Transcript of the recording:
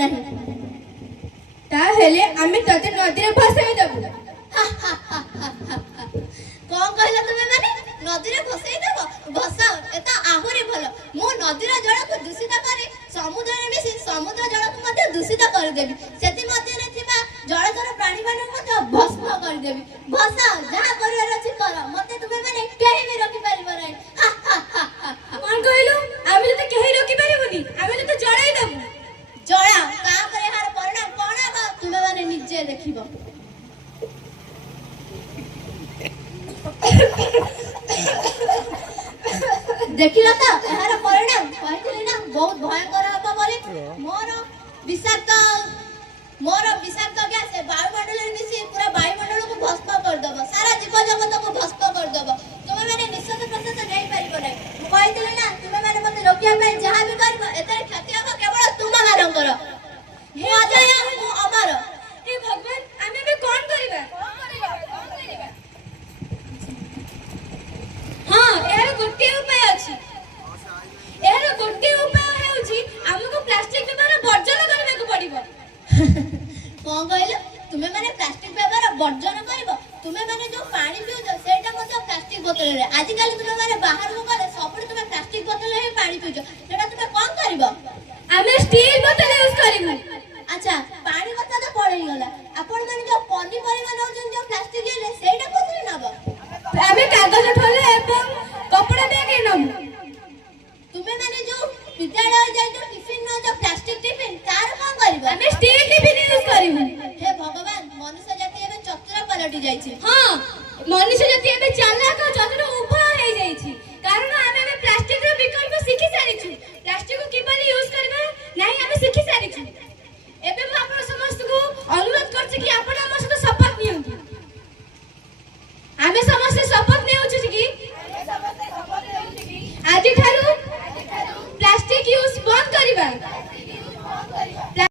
ନାହିଁ। ତାହେଲେ ଆମେ ତତେ ନଦୀରେ ଭସାଇ ଦେବୁ। କଣ କହିଲ ତୁମେ ମାନେ? ନଦୀରେ ଭସାଇ ଦେବ? ଭସାଅ, ଏତ ଆହୁରି ଭଲ। ମୁଁ ନଦୀର ଜଳକୁ ଦୂଷିତ କରି ସମୁଦ୍ରରେ ମିଶି ସମୁଦ୍ର ଜଳକୁ ମଧ୍ୟ ଦୂଷିତ କରିଦେବି। ସେଥିମଧ୍ୟରେ ଥିବା ଜଳଚର ପ୍ରାଣୀମାନଙ୍କୁ ମଧ୍ୟ ଭସ୍ମ କରିଦେବି। ଭସାଅ, ଯାହା କରିବାର ଅଛି କର। ମତେ ତୁମେ ମାନେ କେହି ବି ରୋକିପାରିବ ନାହିଁ। କଣ କହିଲୁ? ଆମେ ତତେ କେହି ରୋକିପାରିବୁନି, ଆମେ ତତେ ଜଳାଇ ଦେବୁ। ଜଳାଅ, ତାପରେ ଏହାର ପରିଣାମ କଣ ହେବ ତୁମେ ମାନେ ନିଜେ ଦେଖିବ। ଦେଖିଲ ତ ଏହାର ପରିଣାମ? କହିଥିଲି ନା ବହୁତ ଭୟଙ୍କର ହେବ ବୋଲି। ମୋର ବିଷାକ୍ତ ଗ୍ୟାସ ବାୟୁମଣ୍ଡଳରେ ମିଶି ପୁରା ବାୟୁମଣ୍ଡଳକୁ ଭସ୍ମ କରିଦେବ, ସାରା ଜୀବଜଗତକୁ ଭସ୍ମ କରିଦେବ। ତୁମେ ମାନେ ନିଶ୍ୱାସ ପ୍ରଶ୍ୱାସ ନେଇପାରିବ ନାହିଁ। ମୁଁ କହିଥିଲି ନା ତୁମେ ମାନେ ମତେ ରୋକିବା ପାଇଁ ଯାହା ବି କରିବ ଏଥିରେ କ୍ଷତି ହେବ କେବଳ ତୁମମାନଙ୍କର। ମୁଁ ଅଜୟ, ମୁଁ ଅମର। ହେ ଭଗବାନ, ଆମେ ଏବେ କଣ କରିବା? ହଁ, ଏହାର ଗୋଟିଏ ଉପାୟ ଅଛି। ଏହାର ଗୋଟିଏ ଉପାୟ ହେଉଛି ଆମକୁ ପ୍ଲାଷ୍ଟିକ ବ୍ୟବହାର ବର୍ଜନ କରିବାକୁ ପଡିବ। କଣ କହିଲ? ତୁମେ ମାନେ ପ୍ଲାଷ୍ଟିକ ବ୍ୟବହାର ବର୍ଜନ କରିବ? ତୁମେ ମାନେ ଯୋଉ ପାଣି ପିଉଛ ସେଇଟା ମଧ୍ୟ ପ୍ଲାଷ୍ଟିକ ବୋତଲରେ। ଆଜିକାଲି ତୁମେ ମାନେ ବାହାରକୁ ଗଲେ ସବୁଠି ତୁମେ ପ୍ଲାଷ୍ଟିକ ବୋତଲରେ ହିଁ ପାଣି ପିଉଛ। ସେଟା ତୁମେ କଣ କରିବ? ଆମେ ଷ୍ଟିଲ ବୋତଲ ୟୁଜ କରିବୁ। ଆଚ୍ଛା, ପାଣି କଥା ତ ପଳେଇଗଲା। ଆପଣ ମାନେ ଯୋଉ ପନିପରିବା ନଉଛନ୍ତି ଯୋଉ ପ୍ଲାଷ୍ଟିକ ଇଏରେ, ସେଇଟା କୋଉଥିରେ ନବ? ଆମେ କାଗଜ ଠୋଲା ଏବଂ କପଡ଼ା ବ୍ୟାଗ ନେବୁ। ତୁମେ ମାନେ ଯୋଉ ବିଦ୍ୟାଳୟ ଯାଇ ଯୋଉ ଟିଫିନ ନଉଛ ପ୍ଲାଷ୍ଟିକ ଟିଫିନ, ତାର କଣ କରିବ? ଆମେ ଷ୍ଟିଲ ଟିଫିନ ୟୁଜ କରିବୁ। ହେ ଭଗବାନ, ମନୁଷ୍ୟ ଜାତି ଏବେ ଚତୁର ପାଲଟି ଯାଇଛି। ହଁ, ମନୁଷ୍ୟ ଜାତି ଏବେ ଚାଲାକ ଚତୁର ଉଭୟ ହେଇଯାଇଛି। କାରଣ ଆମେ ଏବେ ପ୍ଲାଷ୍ଟିକର ବିକଳ୍ପ ଶିଖି ସାରିଛୁ। ପ୍ଲାଷ୍ଟିକକୁ କିପରି ୟୁଜ